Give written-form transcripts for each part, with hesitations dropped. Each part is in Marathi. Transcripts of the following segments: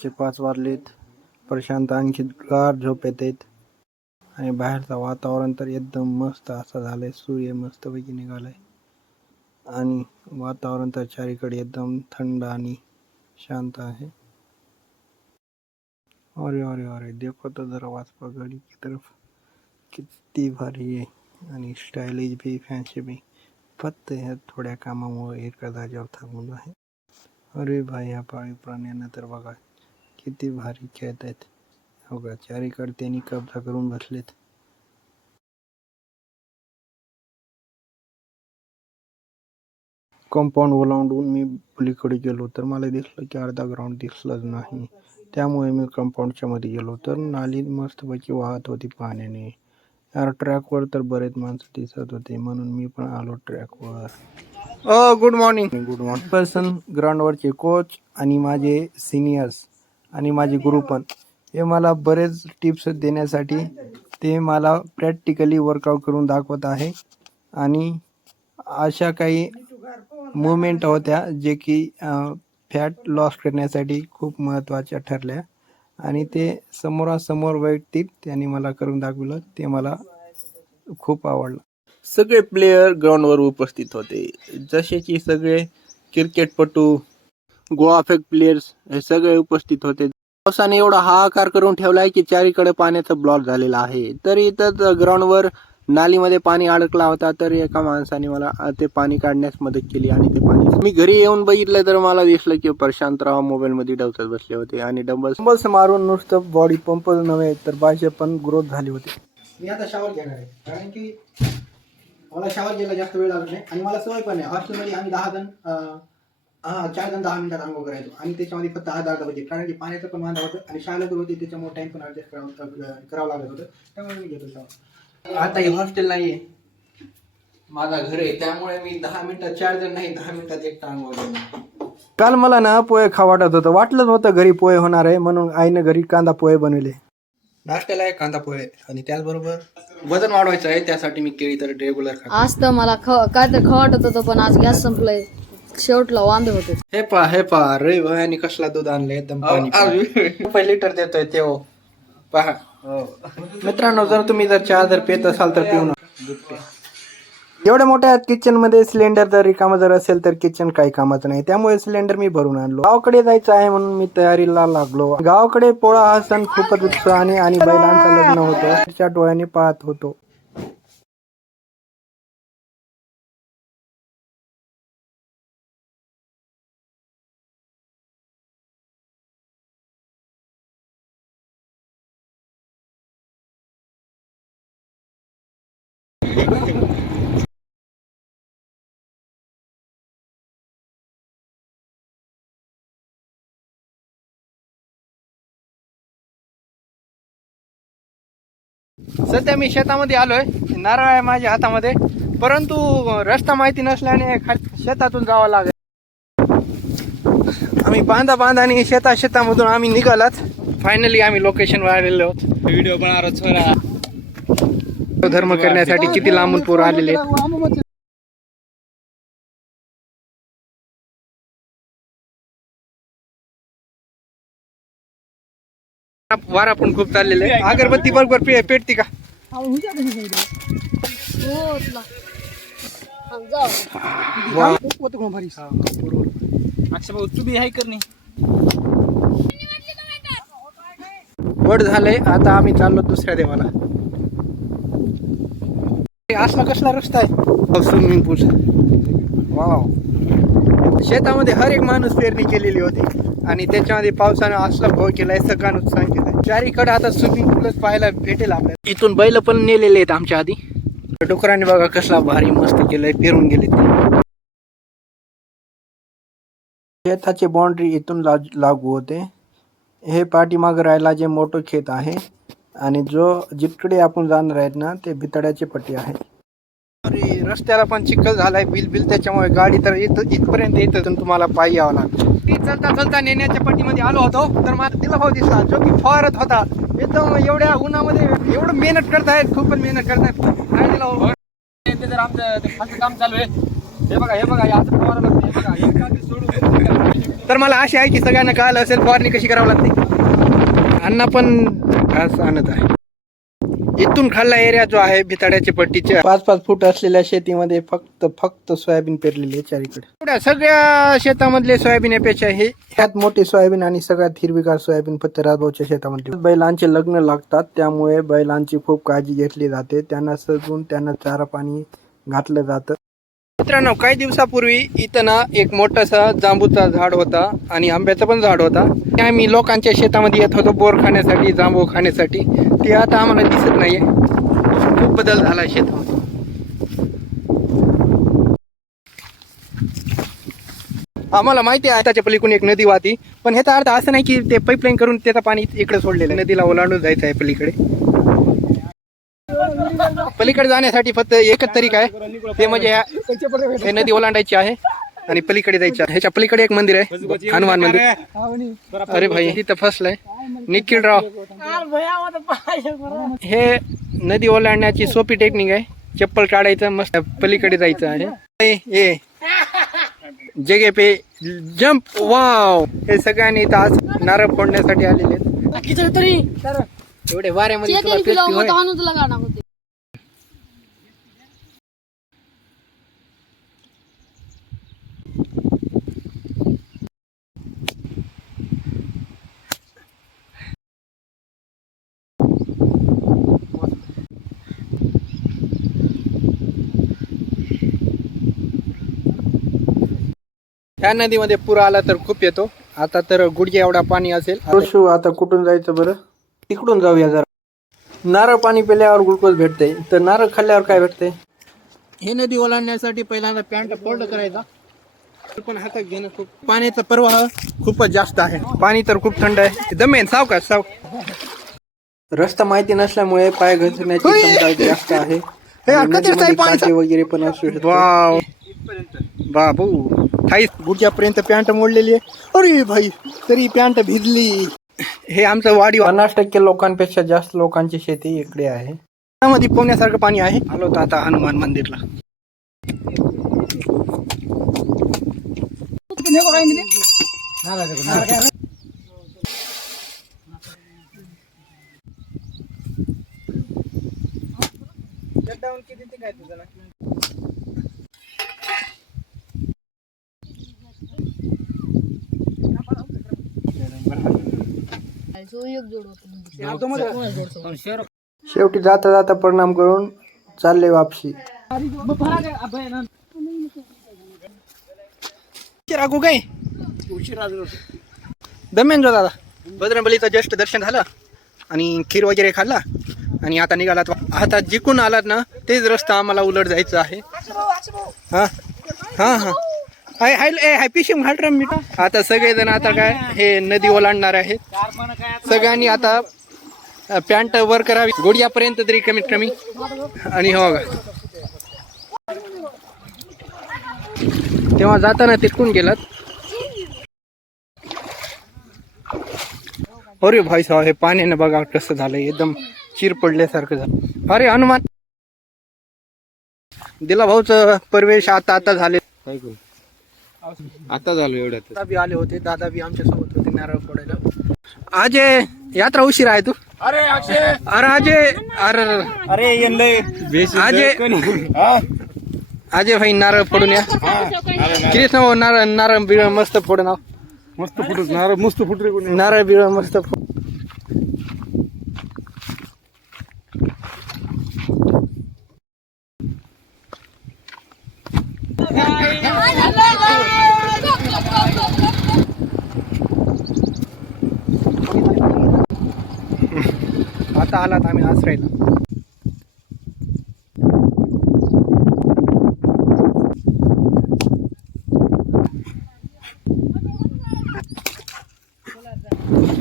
रातचे 5 वाजलेत. प्रशांत आणखी गार झोप येत आणि बाहेरचं वातावरण तर एकदम मस्त असं झालंय. सूर्य मस्तपैकी निघालाय आणि वातावरण तर चारीकडे एकदम थंड आणि शांत आहे. अरे अरे अरे देखो तो जरा वाचपा गाड़ी की तरफ, किती भारी आहे आणि स्टाइलिश भी फॅन्सी भी. फक्त ह्या थोड्या कामामुळे एका जागेवर थांबून आहे. अरे भाई ह्या पाळीव प्राण्यांना तर बघा किती भारी खेळत आहेत. हो का, चारीकडे त्यांनी कब्जा करून बसलेत. कंपाऊंड ओलांडून मी पलीकडे गेलो तर मला दिसलं की अर्धा ग्राउंड दिसलंच नाही. त्यामुळे मी कंपाऊंडच्या मध्ये गेलो तर नाली मस्तपैकी वाहत होती पाण्याने. यार ट्रॅकवर तर बरेच माणसं दिसत होते म्हणून मी पण आलो ट्रॅकवर. Good morning. Good morning. Person ग्राउंडवरचे कोच आणि माझे सिनियर्स आणि माझे गुरु पण हे मला बरेच टिप्स देण्यासाठी ते मला प्रॅक्टिकली वर्कआउट करून दाखवत आहे. आणि अशा काही मुवमेंट होत्या जे की फॅट लॉस करण्यासाठी खूप महत्त्वाच्या ठरल्या आणि ते समोरासमोर व्यक्ती त्यांनी मला करून दाखवलं. ते मला खूप आवडलं. सगळे प्लेयर ग्राउंडवर उपस्थित होते, जसे की सगळे क्रिकेटपटू, गोवाफेक प्लेयर्स हे सगळे उपस्थित होते. पावसाने एवढा हाहाकार करून ठेवलाय की चारीकडे पाण्याचा ब्लॉक झालेला आहे. तरी इथं ग्राउंडवर नालीमध्ये पाणी अडकला होता तर एका माणसाने मला ते पाणी काढण्यास मदत केली आणि ते पाणी मी घरी येऊन बघितलं तर मला दिसलं की प्रशांतराव मोबाईल मध्ये डवचत बसले होते आणि डंबल्स मारून नुसतं बॉडी पंप नव्हे तर बाह्य पण ग्रोथ झाली होती. मी आता शावर घेणार आहे कारण की मला शावर घ्यायला जास्त वेळ लागत नाही आणि मला सवय पण आहे. हॉस्टेलमध्ये आम्ही 10 जण 4 जण 10 मिनिटात आंघोळ करायचो आणि त्याच्यामध्ये फक्त अर्धा पाहिजे कारण की पाण्याचं पण वांधा होतं आणि शाळेला दूर होती त्याच्यामुळे टाइम पण ऍडजस्ट करावं लागत होतं. त्यामुळे मी घेतो शावर. आता हे हॉस्टेल नाहीये, माझा घर आहे, त्यामुळे मी 10 मिनिटात 4 जण नाही 10 मिनिटात एक आंघोळ करतो. काल मला ना पोहे खावं वाटत होतं. वाटलंच होतं घरी पोहे होणार आहे म्हणून आईने घरी कांदा पोहे बनवले. नाश्त्याला आहे कांदा पोहे आणि त्याचबरोबर वजन वाढवायचं आहे त्यासाठी मी केळी तर रेग्युलर खातो. आज तर मला काय तर वाटत होतं पण आज गॅस संपलाय. शेवटला वांदे होते. हे पहा रे भयानी कसला दूध आणलंय एकदम पाणी लिटर देतोय ते पहा. मित्रांनो जर तुम्ही चहा जर पेत असाल तर पिऊ नका. एवढ्या मोठ्या किचन मध्ये सिलेंडर जर रिकामा जर असेल तर किचन काही कामाचं नाही. त्यामुळे सिलेंडर मी भरून आणलो. गावाकडे जायचं आहे म्हणून मी तयारीला लागलो. गावाकडे पोळा हा सण खूपच उत्साहाने आणि बैलांचं लग्न होतं त्याच्या डोळ्याने पाहत होतो. सध्या मी शेतामध्ये आलोय. नारळ आहे माझ्या हातामध्ये, परंतु रस्ता माहिती नसल्याने शेतातून जावं लागेल. आम्ही बांधाने शेतामधून आम्ही निघालात. फायनली आम्ही लोकेशन वर आलेलो आहोत. व्हिडिओ धर्म करण्यासाठी किती लांबून पोरं आलेले आहेत. वारा पण खूप चाललेलं आहे. अगरबत्ती बरोबर पेटती का? वड झालंय. आता आम्ही चाललो दुसऱ्या देवाला. असला कसला रस्ता आहे स्विमिंग पूल. वाव. शेतामध्ये हर एक माणूस पेरणी केलेली होती आणि त्याच्यामध्ये पावसानं असला भोग केलाय, सगळं नुकसान केलंय. चारीकडे आता स्विमिंग पूलच पाहायला भेटेल आपल्याला. इथून बैल पण नेलेले आहेत आमच्या आधी. डुकरांनी बघा कसला भारी मस्त केलंय, फिरून गेले. शेताची बाउंड्री इथून लागू होते. हे पाठीमागं राहायला जे मोठं खेत आहे आणि जिकडे आपण जाणार आहेत ना ते भितड्याचे पट्टी आहे. अरे रस्त्याला पण चिखल झालाय बिल त्याच्यामुळे गाडी तर इथपर्यंत येतं तुम्हाला पायी यावं लागतं. ती चलता नेण्याच्या पट्टीमध्ये आलो होतो तर मला तिला भाऊ दिसला जो की फवारत होता. एकदम एवढ्या उन्हामध्ये एवढं मेहनत करतायत, खूपच मेहनत करतायत. काय दिला जर आमचं काम चालू आहे. हे बघा आता फवारा लागतं. हे बघा तर मला आशा आहे की सगळ्यांना कळालं असेल फवारणी कशी करावी लागते. अण्णा पण घास आणत आहे. इथून खाल्ला एरिया जो आहे भिताड्याच्या पट्टीच्या 5-5 फूट असलेल्या शेतीमध्ये फक्त सोयाबीन पेरलेली चारीकडे. एवढ्या सगळ्या शेतामधले सोयाबीन यापेक्षा हे ह्यात मोठी सोयाबीन आणि सगळ्यात हिरवीगार सोयाबीन फक्त राजभाऊच्या शेतामध्ये. बैलांचे लग्न लागतात त्यामुळे बैलांची खूप काळजी घेतली जाते. त्यांना सजवून त्यांना चारा पाणी घातलं जातं. मित्रांनो, काही दिवसापूर्वी इथं ना एक मोठासा जांबूचा झाड होता आणि आंब्याचं पण झाड होता. आम्ही लोकांच्या शेतामध्ये येत होतो बोर खाण्यासाठी, जांबू खाण्यासाठी. ते आता आम्हाला दिसत नाहीये. खूप बदल झाला शेतामध्ये. आम्हाला माहिती आहे त्याच्या पलीकडून एक नदी वाहती, पण ह्याचा अर्थ असं नाही की ते पाईपलाईन करून त्याचं पाणी इकडे सोडलेलं आहे. नदीला ओलांडून जायचं आहे पलीकडे. पलीकडे जाण्यासाठी फक्त एकच तरीका आहे, ते म्हणजे हे नदी ओलांडायची आहे आणि पलीकडे जायचं आहे. ह्याच्या पलीकडे एक मंदिर आहे, हनुमान मंदिर. अरे भाई तिथं फसलाय निखिल राव. हे नदी ओलांडण्याची सोपी टेक्निक आहे. चप्पल काढायचं, मस्त पलीकडे जायचं आहे. जगे पे जंप. वाव. हे सगळ्यांनी इथं आज नारळ फोडण्यासाठी आलेले आहेत. एवढे वाऱ्यामध्ये तुला पेटती होय. ह्या नदीमध्ये पूर आला तर खूप येतो. आता तर गुडघ्या एवढा पाणी असेल. आता कुठून जायचं बरं? तिकडून जाऊया जरा. नारळ पाणी पिल्यावर ग्लुकोज भेटते, तर नारळ खाल्ल्यावर काय भेटते? हे नदी ओलांडण्यासाठी पहिल्यांदा पॅन्ट फोल्ड करायचा. पण हातात घेणं खूप. पाण्याचा प्रवाह खूपच जास्त आहे. पाणी तर खूप थंड आहे. दमेन सावकाश. रस्ता माहिती नसल्यामुळे पाय घसरण्याची क्षमता जास्त आहे. काटे वगैरे पण असू शकतात. बाबू गुडघ्यापर्यंत पॅन्ट मोडलेली आहे. अरे भाई, तरी पॅन्ट भिजली. हे आमचं वाडी. 50% लोकांपेक्षा जास्त लोकांची शेती इकडे आहे. त्यामध्ये पोहण्यासारखं पाणी आहे. आलो तर आता हनुमान मंदिरला. शेवटी जाता जाता प्रणाम करून चालले वापसी. रागू काय दमेन जो दादा. बजरंगबलीचं जस्ट दर्शन झालं आणि खीर वगैरे खाल्ला आणि आता निघालात. आता जिकून आलात ना तेच रस्ता आम्हाला उलट जायचं आहे. हा हा हा. हाय फिशिंग घाल मीठ. आता सगळेजण आता काय हे नदी ओलांडणार आहेत. सगळ्यांनी आता पॅन्ट वर करावी गुडघ्यापर्यंत तरी कमीत कमी. आणि हो का तेव्हा जाताना तिथून गेलात. अरे भाई साहेब, हे पाण्याने बघा कसं झालंय. एकदम चिर पडल्यासारखं झालं. अरे हनुमान दिला भाऊच प्रवेश आता झाले. आता झालो एवढ्यात. दादा बी आले होते. दादा बी आमच्या सोबत होते नारळ फोडायला. आज यात्रा उशीर आहे तू. अरे अजय अजय भाई नारळ फोडून या. कृष्ण नारळ बिळ मस्त फोड. नाव मस्त फुटत. नारळ मस्त फुट रे. नारळ बिळ मस्त फुट. आता आलात आम्ही आश्रयला.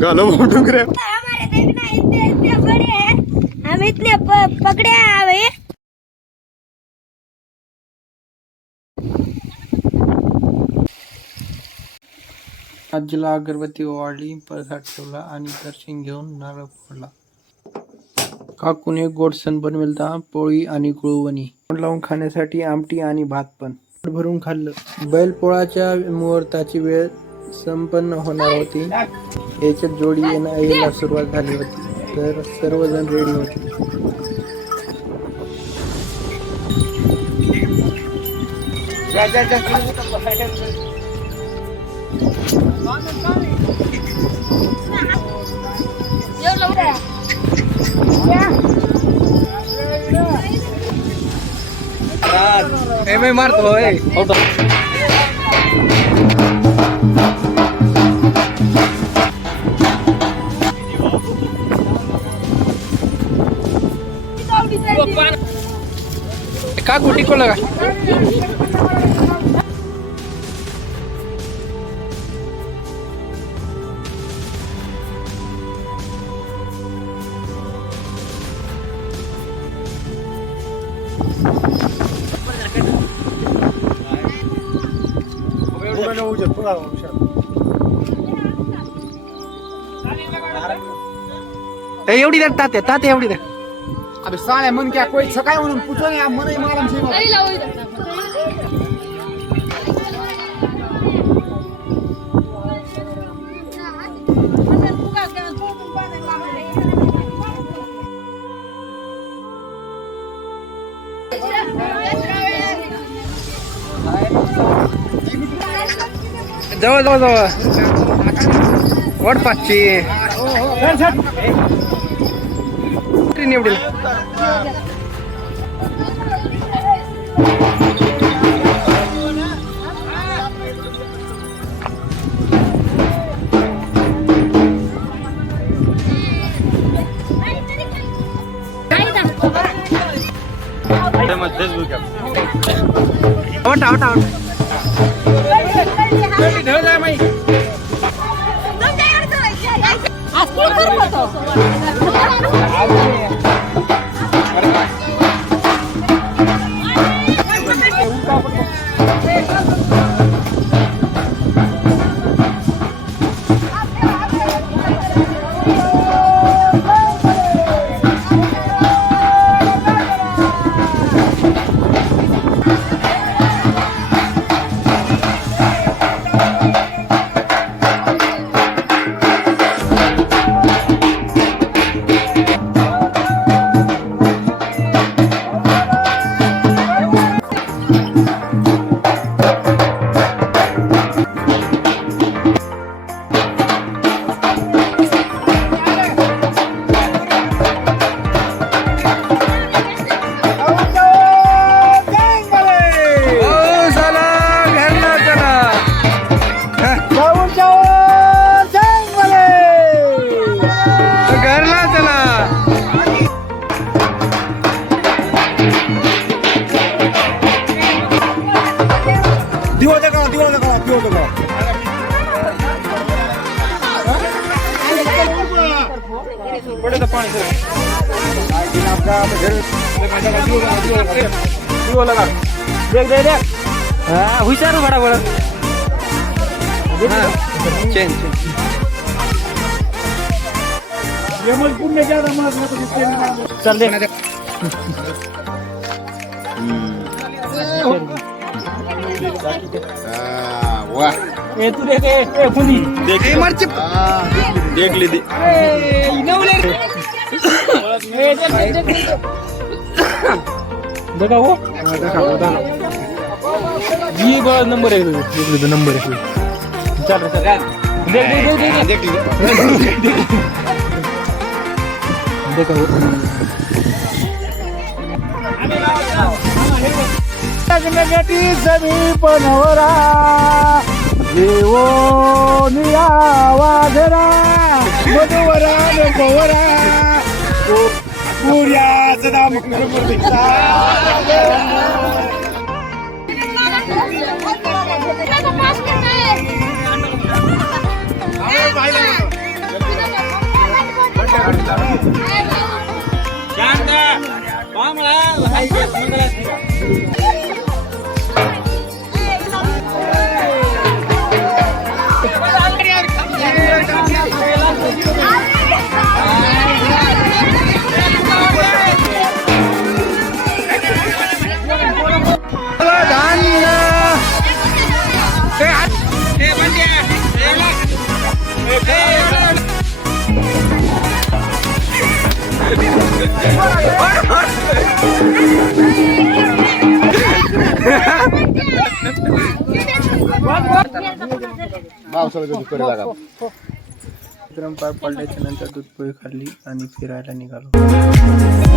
गालो डुंगरे हमारे देखना इतने बड़े हैं, हम इतने पकड़े हैं. आजीला अगरबत्ती ओवाळली, प्रसाद ठेवला आणि दर्शन घेऊन नारळ फोडला. काकूने गोड सण बनविलता, पोळी आणि गुळवणी. लावून खाण्यासाठी आमटी आणि भात पण भरून खाल्लं. बैलपोळाच्या मुहूर्ताची वेळ संपन्न होणार होती. याच्यात जोडी यायला सुरुवात झाली होती, तर सर्वजण रेडी होते. मैं मारतो का कुटी को लगा एवढी द्या तात्या तात्या एवढी द्या. अबे साल्या मन क्या कोई सकाळी म्हणून पुछो या मन मालम छे जवळ जवळ जवळ वडपाची निवडील आवट आवट आवट हुशार बड़ा बड़ा चेंज चल दे वाह ए तू देख ए फुली देख मर्च देख ली दी देखा वो ये बड़ा नंबर है देख नंबर है चल चल देख देखा वो समीप नवरा देवो निया वाधरा मधुवरा नवरा पूर्या सदा मंगलमूर्ती गरम पार पडल्याच्या नंतर दूध पोळी खाल्ली आणि फिरायला निघालो.